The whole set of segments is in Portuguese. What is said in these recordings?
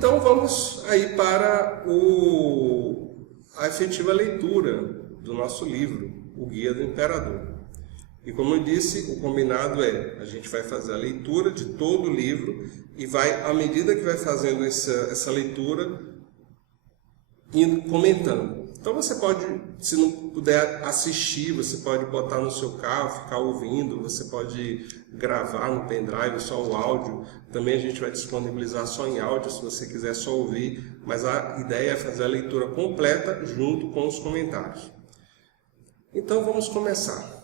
Então vamos aí para a efetiva leitura do nosso livro, O Guia do Imperador. E como eu disse, o combinado a gente vai fazer a leitura de todo o livro e vai, à medida que vai fazendo essa leitura, indo comentando. Então você pode, se não puder assistir, você pode botar no seu carro, ficar ouvindo, você pode gravar no pendrive só o áudio. Também a gente vai disponibilizar só em áudio, se você quiser só ouvir, mas a ideia é fazer a leitura completa junto com os comentários. Então vamos começar.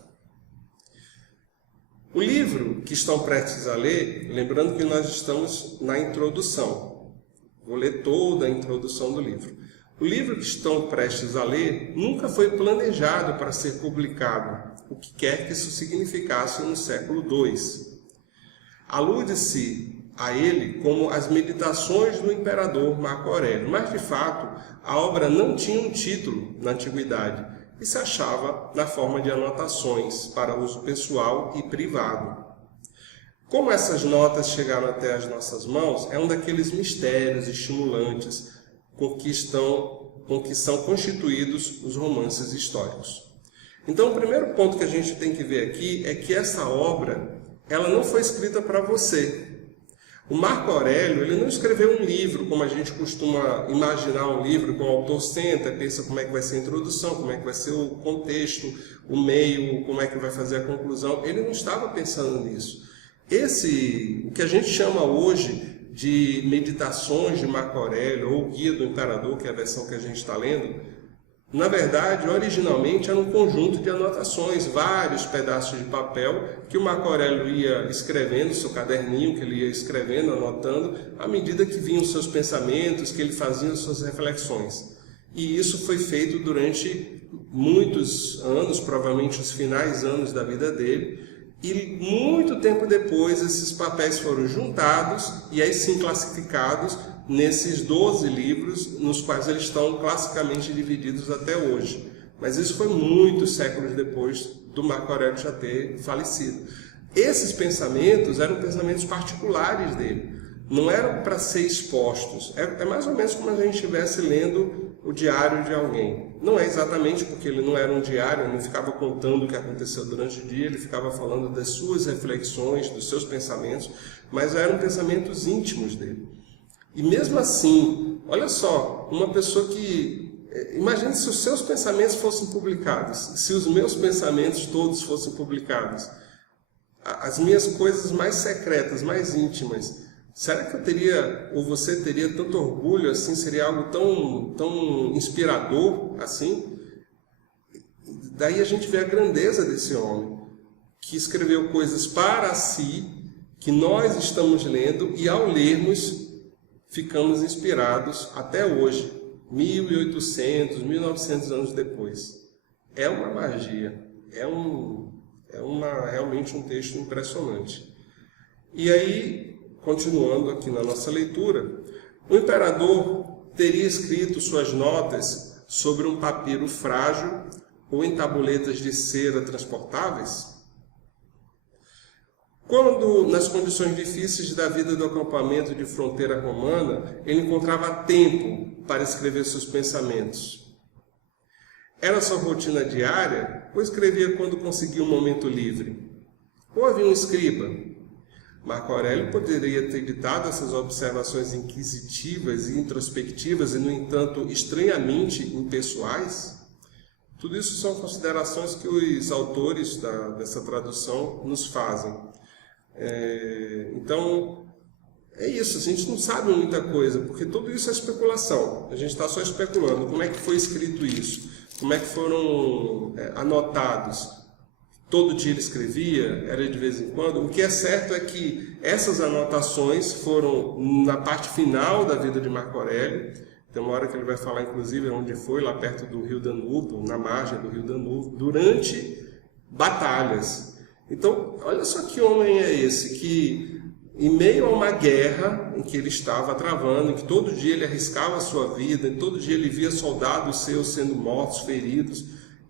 O livro que estão prestes a ler, lembrando que nós estamos na introdução. Vou ler toda a introdução do livro. O livro que estão prestes a ler nunca foi planejado para ser publicado, o que quer que isso significasse no século II. Alude-se a ele como as Meditações do Imperador Marco Aurélio, mas de fato a obra não tinha um título na antiguidade e se achava na forma de anotações para uso pessoal e privado. Como essas notas chegaram até as nossas mãos, é um daqueles mistérios estimulantes com que são constituídos os romances históricos. Então, o primeiro ponto que a gente tem que ver aqui é que essa obra ela não foi escrita para você. O Marco Aurélio ele não escreveu um livro, como a gente costuma imaginar um livro, com o autor senta, pensa como é que vai ser a introdução, como é que vai ser o contexto, o meio, como é que vai fazer a conclusão. Ele não estava pensando nisso. O que a gente chama hoje de Meditações de Marco Aurélio, ou Guia do Imperador, que é a versão que a gente está lendo, na verdade, originalmente era um conjunto de anotações, vários pedaços de papel que o Marco Aurélio ia escrevendo, seu caderninho que ele ia escrevendo, anotando, à medida que vinham os seus pensamentos, que ele fazia as suas reflexões. E isso foi feito durante muitos anos, provavelmente os finais anos da vida dele, e muito tempo depois esses papéis foram juntados e aí sim classificados nesses 12 livros, nos quais eles estão classicamente divididos até hoje. Mas isso foi muitos séculos depois do Marco Aurélio já ter falecido. Esses pensamentos eram pensamentos particulares dele, não eram para ser expostos. É mais ou menos como a gente estivesse lendo o diário de alguém. Não é exatamente porque ele não era um diário, ele não ficava contando o que aconteceu durante o dia, ele ficava falando das suas reflexões, dos seus pensamentos, mas eram pensamentos íntimos dele. E mesmo assim, olha só, uma pessoa que... Imagine se os seus pensamentos fossem publicados, se os meus pensamentos todos fossem publicados. As minhas coisas mais secretas, mais íntimas. Será que eu teria, ou você teria tanto orgulho assim? Seria algo tão inspirador assim? Daí a gente vê a grandeza desse homem, que escreveu coisas para si, que nós estamos lendo, e ao lermos, ficamos inspirados até hoje, 1800, 1900 anos depois. É uma magia, realmente um texto impressionante. E aí, continuando aqui na nossa leitura, o imperador teria escrito suas notas sobre um papiro frágil ou em tabuletas de cera transportáveis? Quando, nas condições difíceis da vida do acampamento de fronteira romana, ele encontrava tempo para escrever seus pensamentos. Era sua rotina diária ou escrevia quando conseguia um momento livre? Ou havia um escriba? Marco Aurélio poderia ter ditado essas observações inquisitivas e introspectivas e, no entanto, estranhamente impessoais? Tudo isso são considerações que os autores dessa tradução nos fazem. Então, é isso, a gente não sabe muita coisa, porque tudo isso é especulação. A gente está só especulando como é que foi escrito isso, como é que foram anotados. Todo dia ele escrevia, era de vez em quando. O que é certo é que essas anotações foram na parte final da vida de Marco Aurélio. Tem uma hora que ele vai falar, inclusive, onde foi, lá perto do rio Danúbio, na margem do rio Danúbio, durante batalhas. Então, olha só que homem é esse, que em meio a uma guerra em que ele estava travando, em que todo dia ele arriscava a sua vida, em todo dia ele via soldados seus sendo mortos, feridos,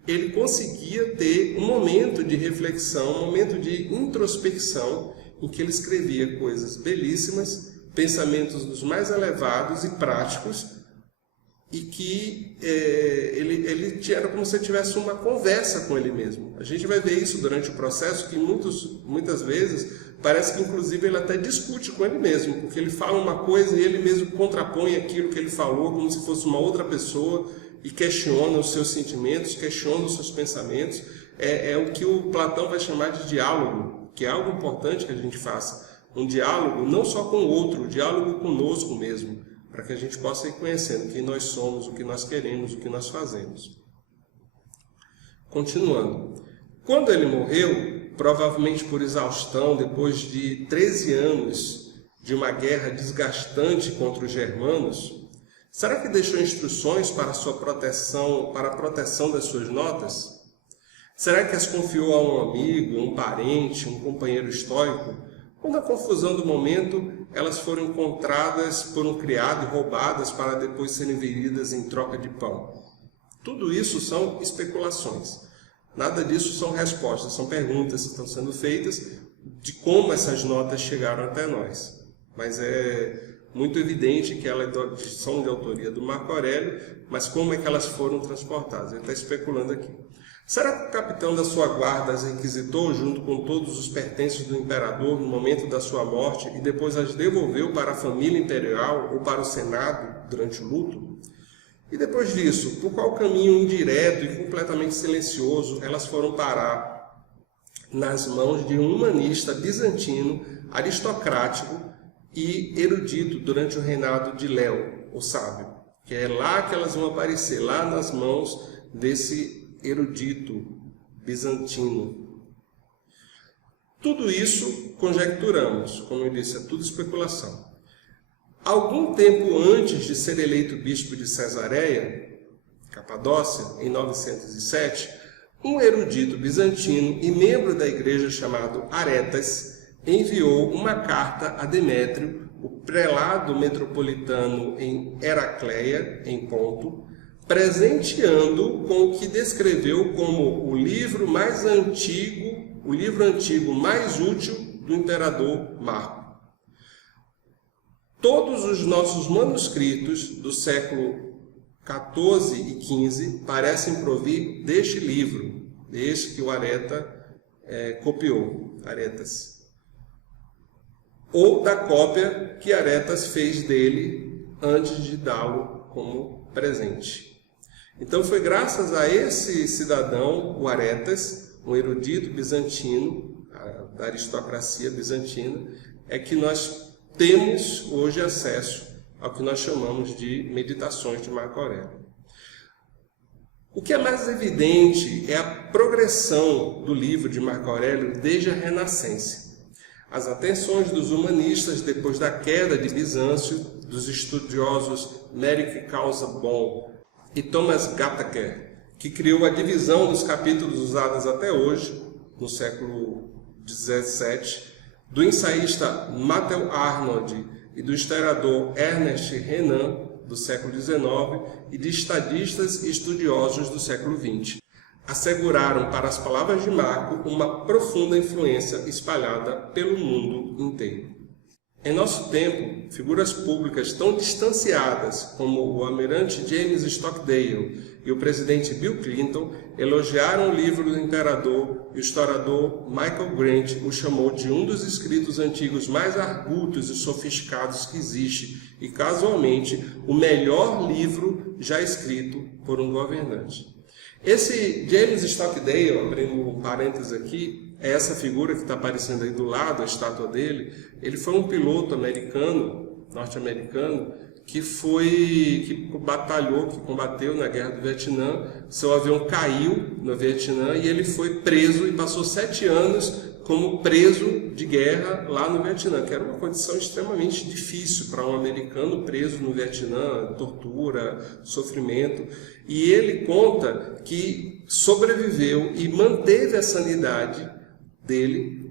ele conseguia ter um momento de reflexão, um momento de introspecção, em que ele escrevia coisas belíssimas pensamentos dos mais elevados e práticos, e que ele era como se tivesse uma conversa com ele mesmo. A gente vai ver isso durante o processo, que muitas vezes parece que inclusive ele até discute com ele mesmo, porque ele fala uma coisa e ele mesmo contrapõe aquilo que ele falou como se fosse uma outra pessoa e questiona os seus sentimentos, questiona os seus pensamentos. É o que o Platão vai chamar de diálogo, que é algo importante que a gente faça. Um diálogo não só com o outro, um diálogo conosco mesmo, para que a gente possa ir conhecendo quem nós somos, o que nós queremos, o que nós fazemos. Continuando. Quando ele morreu, provavelmente por exaustão, depois de 13 anos de uma guerra desgastante contra os germanos, será que deixou instruções para a proteção das suas notas? Será que as confiou a um amigo, um parente, um companheiro estoico? Ou na confusão do momento, elas foram encontradas por um criado e roubadas para depois serem vendidas em troca de pão? Tudo isso são especulações. Nada disso são respostas, são perguntas que estão sendo feitas de como essas notas chegaram até nós. Mas é muito evidente que elas são de autoria do Marco Aurélio, mas como é que elas foram transportadas? Ele está especulando aqui. Será que o capitão da sua guarda as requisitou junto com todos os pertences do imperador no momento da sua morte e depois as devolveu para a família imperial ou para o senado durante o luto? E depois disso, por qual caminho indireto e completamente silencioso elas foram parar nas mãos de um humanista bizantino, aristocrático e erudito durante o reinado de Léo, o sábio? Que é lá que elas vão aparecer, lá nas mãos desse erudito bizantino. Tudo isso conjecturamos, como eu disse, é tudo especulação. Algum tempo antes de ser eleito bispo de Cesareia, Capadócia, em 907, um erudito bizantino e membro da igreja chamado Aretas enviou uma carta a Demétrio, o prelado metropolitano em Heracleia, em Ponto, presenteando com o que descreveu como o livro antigo mais útil do imperador Marco. Todos os nossos manuscritos do século XIV e XV parecem provir deste livro, deste que o Aretas copiou, ou da cópia que Aretas fez dele antes de dá-lo como presente. Então foi graças a esse cidadão, o Aretas, um erudito bizantino, da aristocracia bizantina, é que nós temos hoje acesso ao que nós chamamos de Meditações de Marco Aurélio. O que é mais evidente é a progressão do livro de Marco Aurélio desde a Renascença. As atenções dos humanistas depois da queda de Bizâncio, dos estudiosos Merrick Casaubon e Thomas Gataker, que criou a divisão dos capítulos usadas até hoje, no século XVII, do ensaísta Matthew Arnold e do historiador Ernest Renan, do século XIX, e de estadistas e estudiosos do século XX, asseguraram para as palavras de Marco uma profunda influência espalhada pelo mundo inteiro. Em nosso tempo, figuras públicas tão distanciadas como o almirante James Stockdale e o presidente Bill Clinton elogiaram o livro do imperador e o historiador Michael Grant o chamou de um dos escritos antigos mais argutos e sofisticados que existe e, casualmente, o melhor livro já escrito por um governante. Esse James Stockdale, abrindo um parênteses aqui, é essa figura que está aparecendo aí do lado, a estátua dele. Ele foi um piloto norte-americano, que batalhou, que combateu na Guerra do Vietnã. Seu avião caiu no Vietnã e ele foi preso e passou 7 anos como preso de guerra lá no Vietnã, que era uma condição extremamente difícil para um americano preso no Vietnã, tortura, sofrimento. E ele conta que sobreviveu e manteve a sanidade dele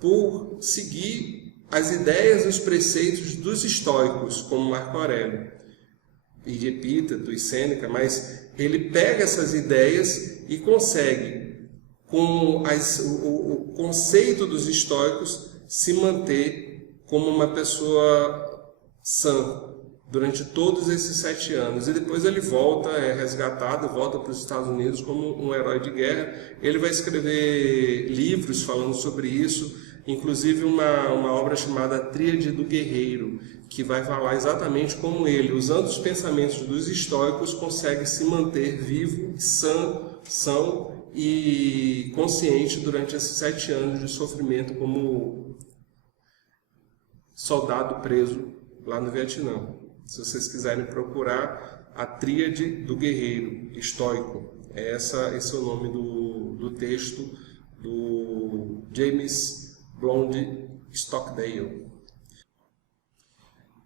por seguir as ideias e os preceitos dos estoicos, como Marco Aurélio e de Epíteto e Sêneca, mas ele pega essas ideias e consegue, com o conceito dos estoicos, se manter como uma pessoa sã durante todos esses 7 anos, e depois ele volta, é resgatado, volta para os Estados Unidos como um herói de guerra. Ele vai escrever livros falando sobre isso, inclusive uma obra chamada Tríade do Guerreiro, que vai falar exatamente como ele, usando os pensamentos dos estoicos, consegue se manter vivo, são e consciente durante esses 7 anos de sofrimento como soldado preso lá no Vietnã. Se vocês quiserem procurar, a Tríade do Guerreiro estoico, esse é o nome do texto do James Bond Stockdale.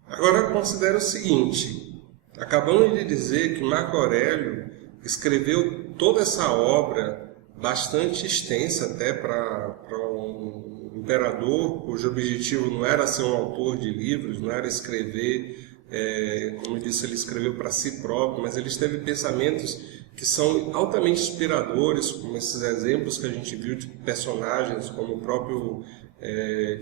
Agora considere o seguinte: acabamos de dizer que Marco Aurélio escreveu toda essa obra bastante extensa até para um imperador cujo objetivo não era ser um autor de livros, não era escrever, como eu disse, ele escreveu para si próprio, mas ele teve pensamentos que são altamente inspiradores, como esses exemplos que a gente viu de personagens como o próprio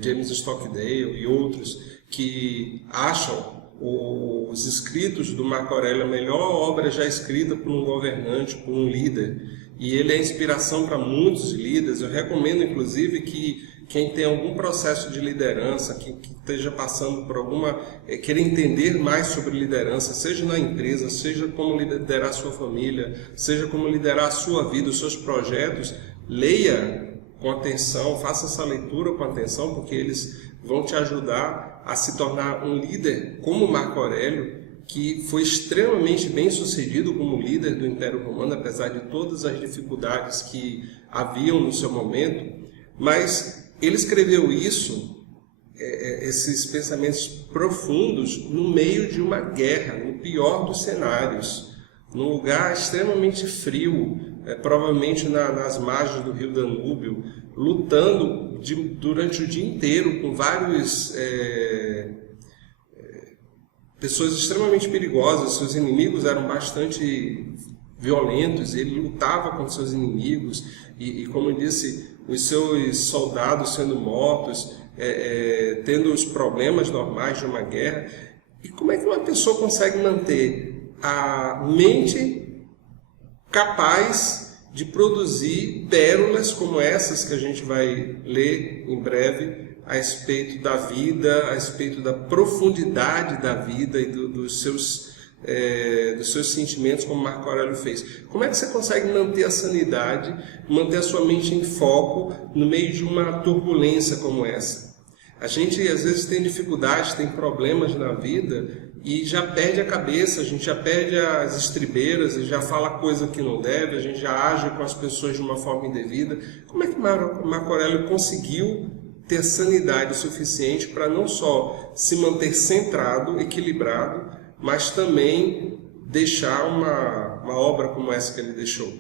James Stockdale e outros, que acham os escritos do Marco Aurélio a melhor obra já escrita por um governante, por um líder. E ele é inspiração para muitos líderes. Eu recomendo, inclusive, que quem tem algum processo de liderança, que esteja passando por queira entender mais sobre liderança, seja na empresa, seja como liderar a sua família, seja como liderar a sua vida, os seus projetos, leia com atenção, faça essa leitura com atenção, porque eles vão te ajudar a se tornar um líder como Marco Aurélio, que foi extremamente bem sucedido como líder do Império Romano, apesar de todas as dificuldades que haviam no seu momento. Mas ele escreveu esses pensamentos profundos, no meio de uma guerra, no pior dos cenários, num lugar extremamente frio, provavelmente nas margens do rio Danúbio, lutando durante o dia inteiro com vários pessoas extremamente perigosas. Seus inimigos eram bastante violentos, ele lutava com seus inimigos e como eu disse, os seus soldados sendo mortos, tendo os problemas normais de uma guerra. E como é que uma pessoa consegue manter a mente capaz de produzir pérolas como essas que a gente vai ler em breve, a respeito da vida, a respeito da profundidade da vida e dos seus sentimentos, como Marco Aurélio fez? Como é que você consegue manter a sanidade, manter a sua mente em foco no meio de uma turbulência como essa? A gente às vezes tem dificuldades, tem problemas na vida e já perde a cabeça, a gente já perde as estribeiras e já fala coisa que não deve, a gente já age com as pessoas de uma forma indevida. Como é que Marco Aurélio conseguiu ter sanidade suficiente para não só se manter centrado, equilibrado, mas também deixar uma obra como essa que ele deixou?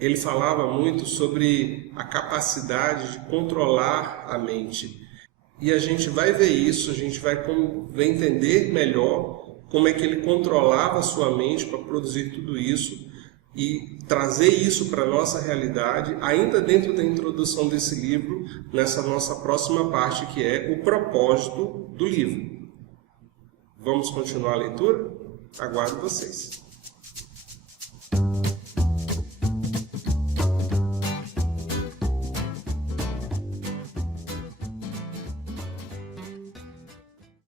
Ele falava muito sobre a capacidade de controlar a mente. E a gente vai ver isso, a gente vai entender melhor como é que ele controlava a sua mente para produzir tudo isso e trazer isso para a nossa realidade, ainda dentro da introdução desse livro, nessa nossa próxima parte, que é o propósito do livro. Vamos continuar a leitura? Aguardo vocês.